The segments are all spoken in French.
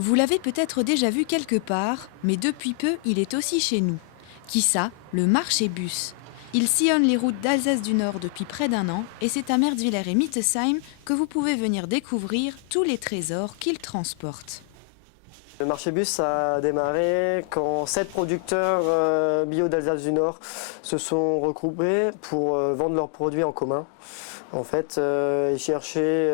Vous l'avez peut-être déjà vu quelque part, mais depuis peu, il est aussi chez nous. Qui ça? Le marché bus. Il sillonne les routes d'Alsace du Nord depuis près d'un an et c'est à Merzwiller et Mittesheim que vous pouvez venir découvrir tous les trésors qu'il transporte. Le marché bus a démarré quand 7 producteurs bio d'Alsace du Nord se sont regroupés pour vendre leurs produits en commun. En fait, ils cherchaient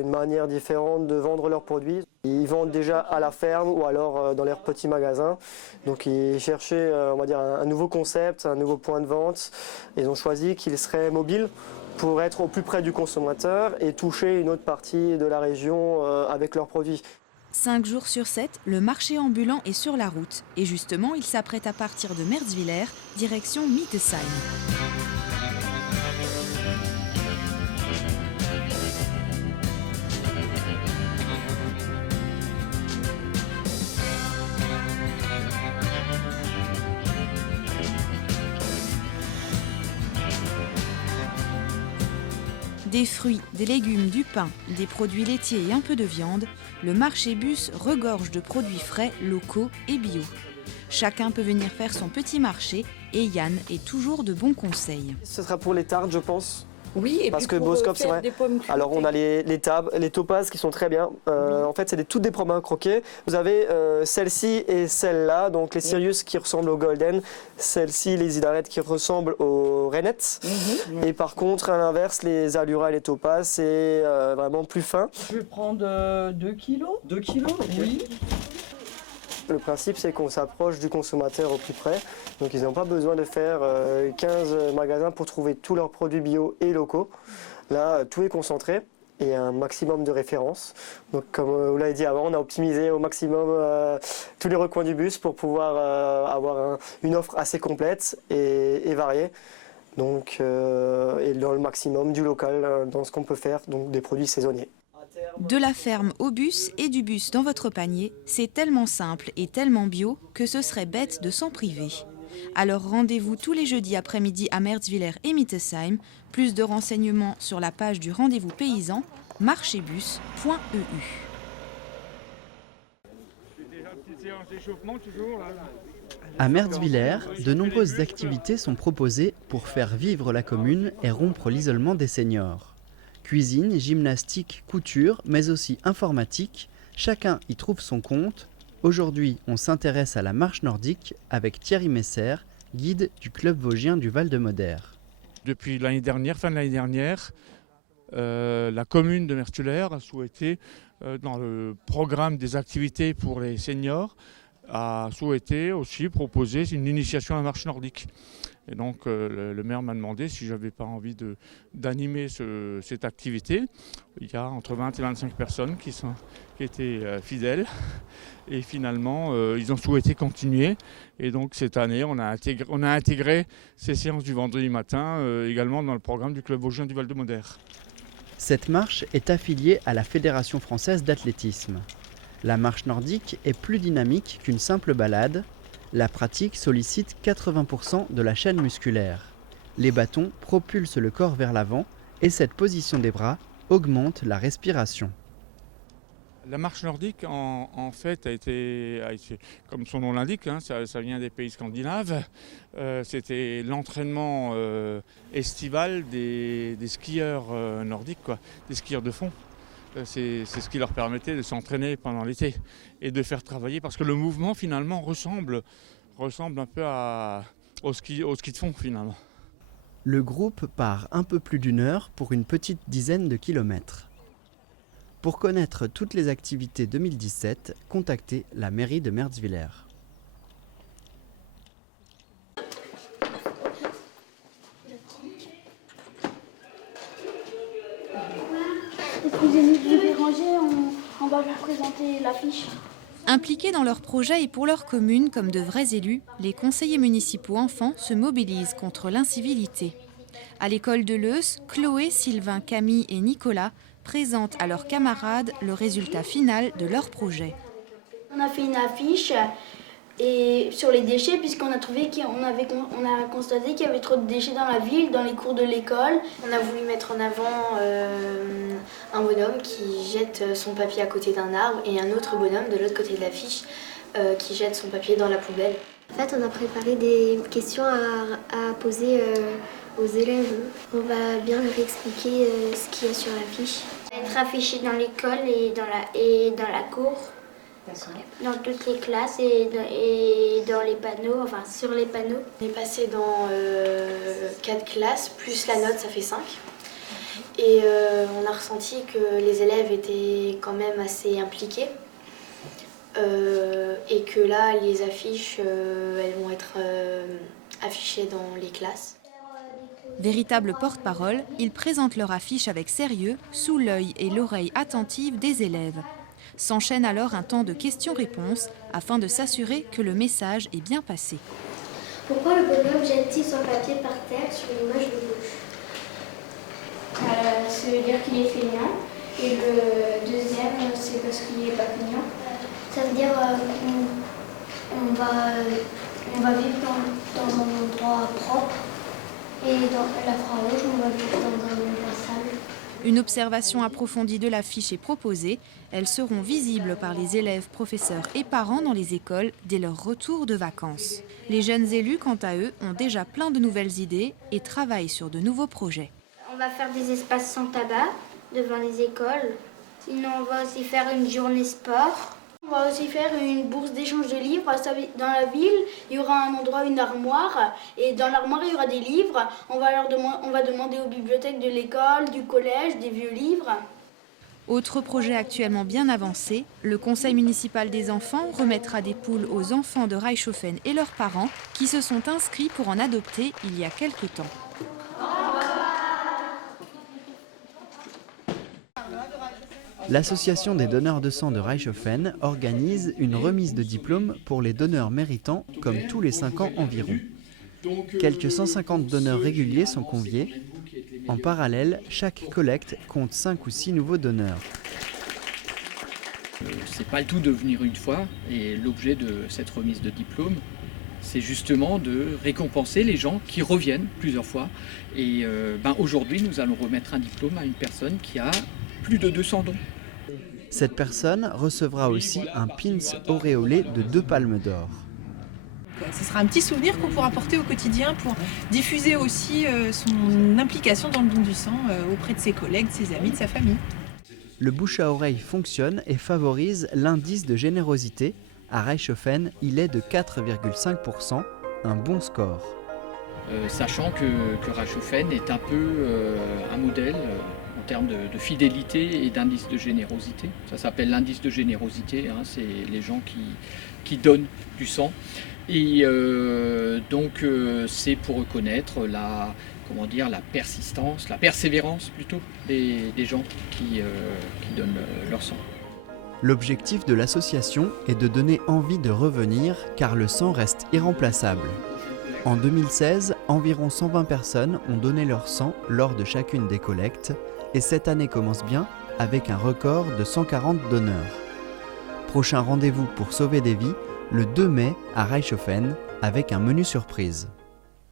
une manière différente de vendre leurs produits. Ils vendent déjà à la ferme ou alors dans leurs petits magasins. Donc ils cherchaient on va dire, un nouveau concept, un nouveau point de vente. Ils ont choisi qu'ils seraient mobiles pour être au plus près du consommateur et toucher une autre partie de la région avec leurs produits. 5 jours sur 7, le marché ambulant est sur la route. Et justement, il s'apprête à partir de Merzwiller, direction Mittesheim. Des fruits, des légumes, du pain, des produits laitiers et un peu de viande, le marché bus regorge de produits frais, locaux et bio. Chacun peut venir faire son petit marché et Yann est toujours de bons conseils. Ce sera pour les tartes, je pense. Oui, et Parce puis que pour Boskop, c'est faire vrai. des pommes cuites. Alors on a les topazes qui sont très bien. En fait, c'est toutes des pommes à croquer. Vous avez celle-ci et celle-là, donc les Sirius qui ressemblent au Golden, celle-ci les Idaret qui ressemblent aux Rainettes. Et par contre, à l'inverse, les Allura et les topazes, c'est vraiment plus fin. Je vais prendre 2 kilos. 2 kilos, Oui. Le principe, c'est qu'on s'approche du consommateur au plus près. Donc, ils n'ont pas besoin de faire 15 magasins pour trouver tous leurs produits bio et locaux. Là, tout est concentré et un maximum de références. Donc, comme vous l'avez dit avant, on a optimisé au maximum tous les recoins du bus pour pouvoir avoir une offre assez complète et variée. Donc, et dans le maximum du local, dans ce qu'on peut faire, donc des produits saisonniers. De la ferme au bus et du bus dans votre panier, c'est tellement simple et tellement bio que ce serait bête de s'en priver. Alors rendez-vous tous les jeudis après-midi à Merzwiller et Mittesheim. Plus de renseignements sur la page du rendez-vous paysan marchébus.eu. À Merzwiller, de nombreuses activités sont proposées pour faire vivre la commune et rompre l'isolement des seniors. Cuisine, gymnastique, couture, mais aussi informatique, chacun y trouve son compte. Aujourd'hui, on s'intéresse à la marche nordique avec Thierry Messer, guide du club vosgien du Val-de-Moder. Depuis l'année dernière, fin de l'année dernière, la commune de Merzwiller a souhaité, dans le programme des activités pour les seniors, a souhaité aussi proposer une initiation à la marche nordique. Et donc le maire m'a demandé si je n'avais pas envie d'animer cette activité. Il y a entre 20 et 25 personnes qui étaient fidèles. Et finalement, ils ont souhaité continuer. Et donc cette année, on a intégré ces séances du vendredi matin également dans le programme du club vosgien du Val-de-Moder. Cette marche est affiliée à la Fédération française d'athlétisme. La marche nordique est plus dynamique qu'une simple balade. La pratique sollicite 80% de la chaîne musculaire. Les bâtons propulsent le corps vers l'avant et cette position des bras augmente la respiration. La marche nordique, en fait, a été, comme son nom l'indique, hein, ça vient des pays scandinaves. C'était l'entraînement estival des skieurs nordiques, quoi, des skieurs de fond. C'est ce qui leur permettait de s'entraîner pendant l'été et de faire travailler, parce que le mouvement finalement ressemble un peu au ski de fond finalement. Le groupe part un peu plus d'une heure pour une petite dizaine de kilomètres. Pour connaître toutes les activités 2017, contactez la mairie de Merzwiller. Excusez-nous de vous déranger, on va vous présenter l'affiche. Impliqués dans leurs projets et pour leur commune comme de vrais élus, les conseillers municipaux enfants se mobilisent contre l'incivilité. À l'école de Leusse, Chloé, Sylvain, Camille et Nicolas présentent à leurs camarades le résultat final de leur projet. On a fait une affiche Et sur les déchets, puisqu'on a trouvé on a constaté qu'il y avait trop de déchets dans la ville, dans les cours de l'école. On a voulu mettre en avant un bonhomme qui jette son papier à côté d'un arbre et un autre bonhomme de l'autre côté de l'affiche qui jette son papier dans la poubelle. En fait, on a préparé des questions à poser aux élèves. On va bien leur expliquer ce qu'il y a sur l'affiche. Être affiché dans l'école et dans la cour. Dans toutes les classes et dans les panneaux, enfin sur les panneaux. On est passé dans 4 classes, plus la note, ça fait 5. Et on a ressenti que les élèves étaient quand même assez impliqués. Et que là, les affiches, elles vont être affichées dans les classes. Véritable porte-parole, ils présentent leur affiche avec sérieux, sous l'œil et l'oreille attentive des élèves. S'enchaîne alors un temps de questions-réponses afin de s'assurer que le message est bien passé. Pourquoi le bonhomme jette-t-il son papier par terre sur l'image de gauche? Ça veut dire qu'il est feignant. Et le deuxième, c'est parce qu'il n'est pas feignant. Ça veut dire qu'on va vivre dans un endroit propre. Et dans la Croix-Rouge, on va vivre dans un endroit sale. Une observation approfondie de l'affiche est proposée. Elles seront visibles par les élèves, professeurs et parents dans les écoles dès leur retour de vacances. Les jeunes élus, quant à eux, ont déjà plein de nouvelles idées et travaillent sur de nouveaux projets. On va faire des espaces sans tabac devant les écoles. Sinon, on va aussi faire une journée sport. On va aussi faire une bourse d'échange de livres. Dans la ville, il y aura un endroit, une armoire. Et dans l'armoire, il y aura des livres. On va demander aux bibliothèques de l'école, du collège, des vieux livres. Autre projet actuellement bien avancé, le conseil municipal des enfants remettra des poules aux enfants de Reichshoffen et leurs parents qui se sont inscrits pour en adopter il y a quelque temps. L'association des donneurs de sang de Reichshoffen organise une remise de diplôme pour les donneurs méritants comme tous les 5 ans environ. Quelques 150 donneurs réguliers sont conviés. En parallèle, chaque collecte compte 5 ou 6 nouveaux donneurs. C'est pas le tout de venir une fois et l'objet de cette remise de diplôme, c'est justement de récompenser les gens qui reviennent plusieurs fois. Et aujourd'hui, nous allons remettre un diplôme à une personne qui a plus de 200 dons. Cette personne recevra aussi un pins auréolé de 2 palmes d'or. Ce sera un petit souvenir qu'on pourra porter au quotidien pour diffuser aussi son implication dans le don du sang auprès de ses collègues, de ses amis, de sa famille. Le bouche à oreille fonctionne et favorise l'indice de générosité. À Reichshoffen, il est de 4,5%, un bon score. Sachant que Reichshoffen est un peu un modèle en termes de fidélité et d'indice de générosité. Ça s'appelle l'indice de générosité, hein, c'est les gens qui donnent du sang. Et donc c'est pour reconnaître la persistance, la persévérance plutôt des gens qui donnent leur sang. L'objectif de l'association est de donner envie de revenir car le sang reste irremplaçable. En 2016, environ 120 personnes ont donné leur sang lors de chacune des collectes et cette année commence bien avec un record de 140 donneurs. Prochain rendez-vous pour sauver des vies, le 2 mai à Reichshoffen avec un menu surprise.